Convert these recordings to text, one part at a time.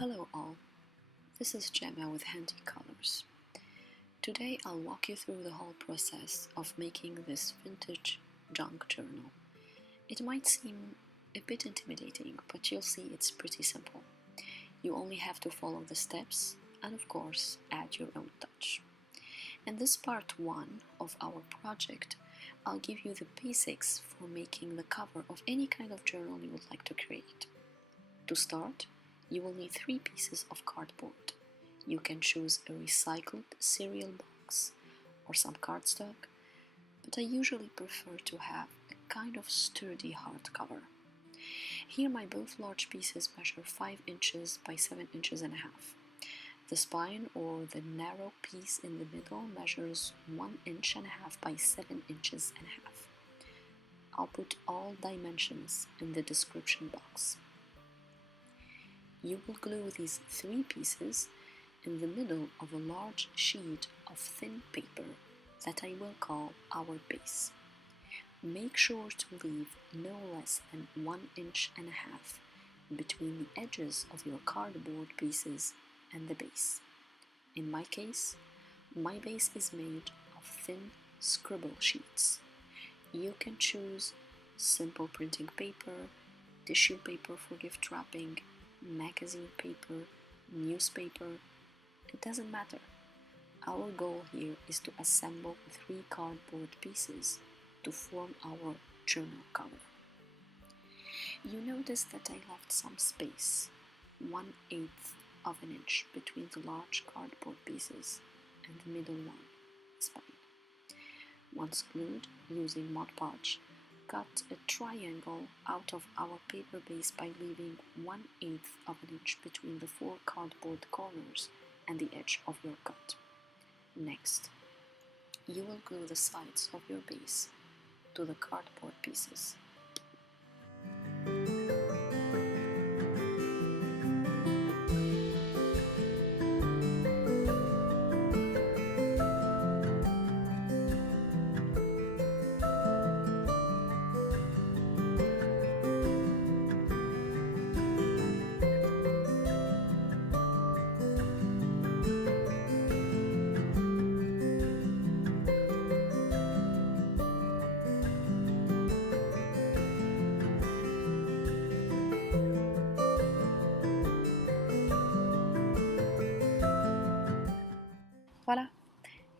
Hello all, this is Gemma with Handy Colors. Today I'll walk you through the whole process of making this vintage junk journal. It might seem a bit intimidating, but you'll see it's pretty simple. You only have to follow the steps and of course add your own touch. In this part 1 of our project, I'll give you the basics for making the cover of any kind of journal you would like to create. To start, you will need 3 pieces of cardboard. You can choose a recycled cereal box or some cardstock, but I usually prefer to have a kind of sturdy hardcover. Here my both large pieces measure 5 inches by 7 inches and a half. The spine or the narrow piece in the middle measures 1 inch and a half by 7 inches and a half. I'll put all dimensions in the description box. You will glue these 3 pieces in the middle of a large sheet of thin paper that I will call our base. Make sure to leave no less than 1 inch and a half between the edges of your cardboard pieces and the base. In my case, my base is made of thin scribble sheets. You can choose simple printing paper, tissue paper for gift wrapping, magazine paper, newspaper, it doesn't matter. Our goal here is to assemble 3 cardboard pieces to form our journal cover. You notice that I left some space, 1/8 of an inch between the large cardboard pieces and the middle one, spine. Once glued, using Mod Podge, cut a triangle out of our paper base by leaving 1/8 of an inch between the 4 cardboard corners and the edge of your cut. Next, you will glue the sides of your base to the cardboard pieces. Voila!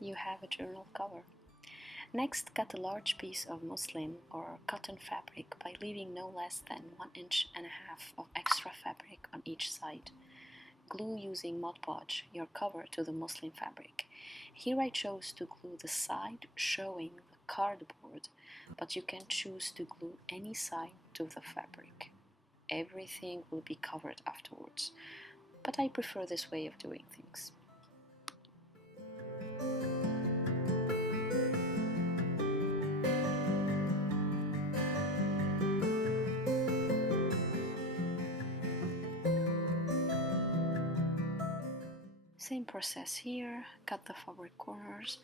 You have a journal cover. Next, cut a large piece of muslin or cotton fabric by leaving no less than 1 inch and a half of extra fabric on each side. Glue using Mod Podge your cover to the muslin fabric. Here I chose to glue the side showing the cardboard, but you can choose to glue any side to the fabric. Everything will be covered afterwards, but I prefer this way of doing things. Same process here, cut the fabric corners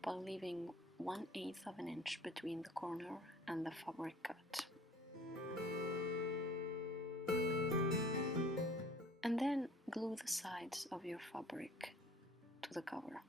by leaving 1/8 of an inch between the corner and the fabric cut. And then glue the sides of your fabric to the cover.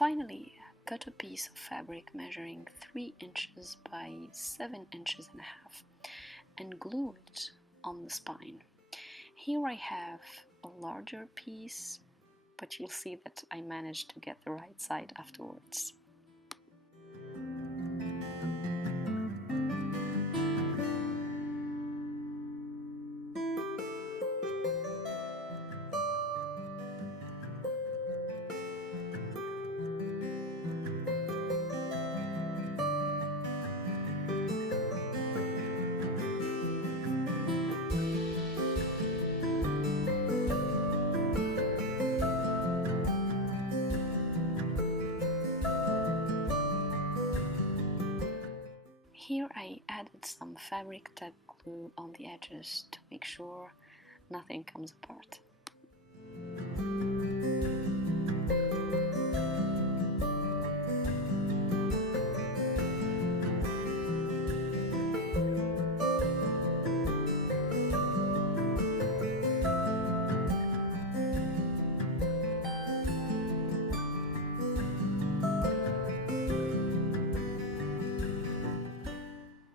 Finally, cut a piece of fabric measuring 3 inches by 7 inches and a half and glue it on the spine. Here I have a larger piece, but you'll see that I managed to get the right side afterwards. Here I added some Fabric Tac glue on the edges to make sure nothing comes apart.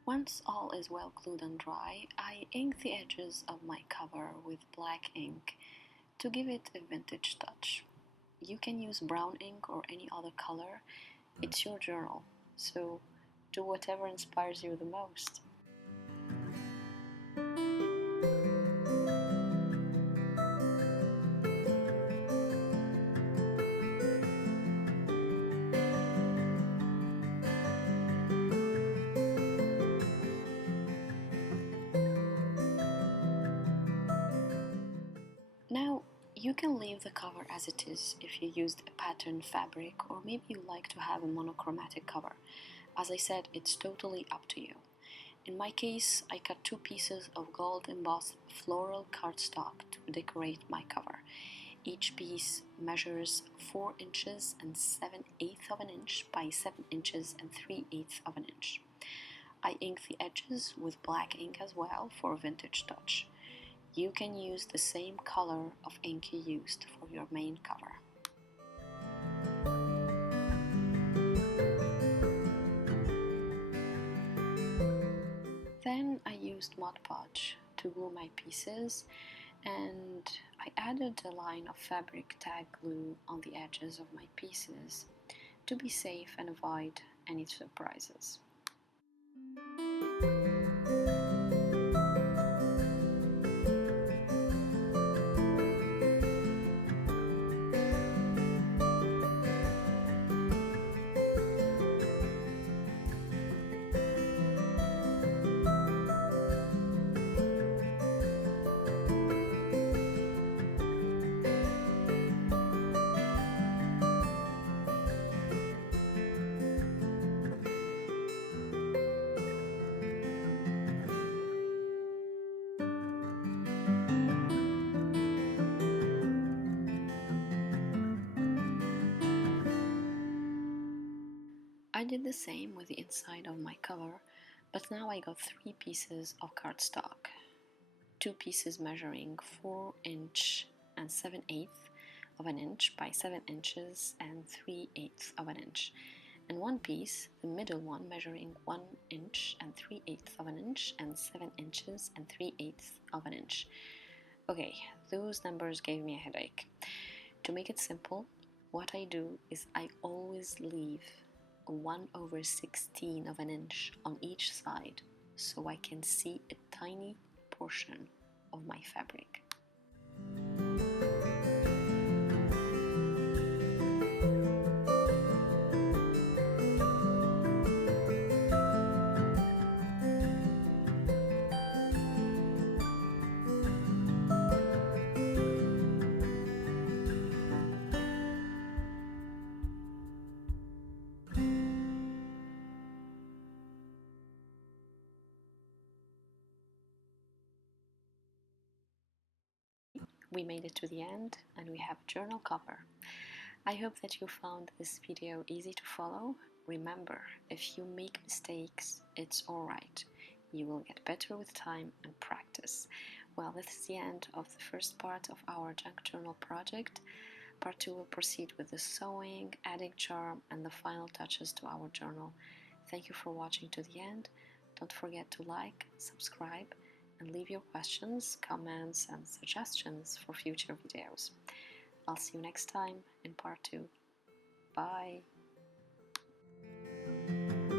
Once all is well glued and dry, I ink the edges of my cover with black ink to give it a vintage touch. You can use brown ink or any other color, it's your journal, so do whatever inspires you the most. Now, you can leave the cover as it is if you used a patterned fabric, or maybe you like to have a monochromatic cover. As I said, it's totally up to you. In my case, I cut 2 pieces of gold embossed floral cardstock to decorate my cover. Each piece measures 4 inches and 7/8 of an inch by 7 inches and 3/8 of an inch. I ink the edges with black ink as well for a vintage touch. You can use the same color of ink you used for your main cover. Then I used Mod Podge to glue my pieces, and I added a line of Fabric Tac glue on the edges of my pieces to be safe and avoid any surprises. I did the same with the inside of my cover, but now I got 3 pieces of cardstock, 2 pieces measuring 4 inch and 7/8 of an inch by 7 inches and 3/8 of an inch, and 1 piece, the middle one, measuring 1 inch and 3/8 of an inch and 7 inches and 3/8 of an inch. Okay, those numbers gave me a headache. To make it simple, what I do is I always leave 1/16 of an inch on each side so I can see a tiny portion of my fabric. We made it to the end and we have a journal cover. I hope that you found this video easy to follow. Remember, if you make mistakes, it's alright. You will get better with time and practice. Well, this is the end of the first part of our junk journal project. Part 2 will proceed with the sewing, adding charm, and the final touches to our journal. Thank you for watching to the end. Don't forget to like, subscribe, and leave your questions, comments, and suggestions for future videos. I'll see you next time in part 2. Bye!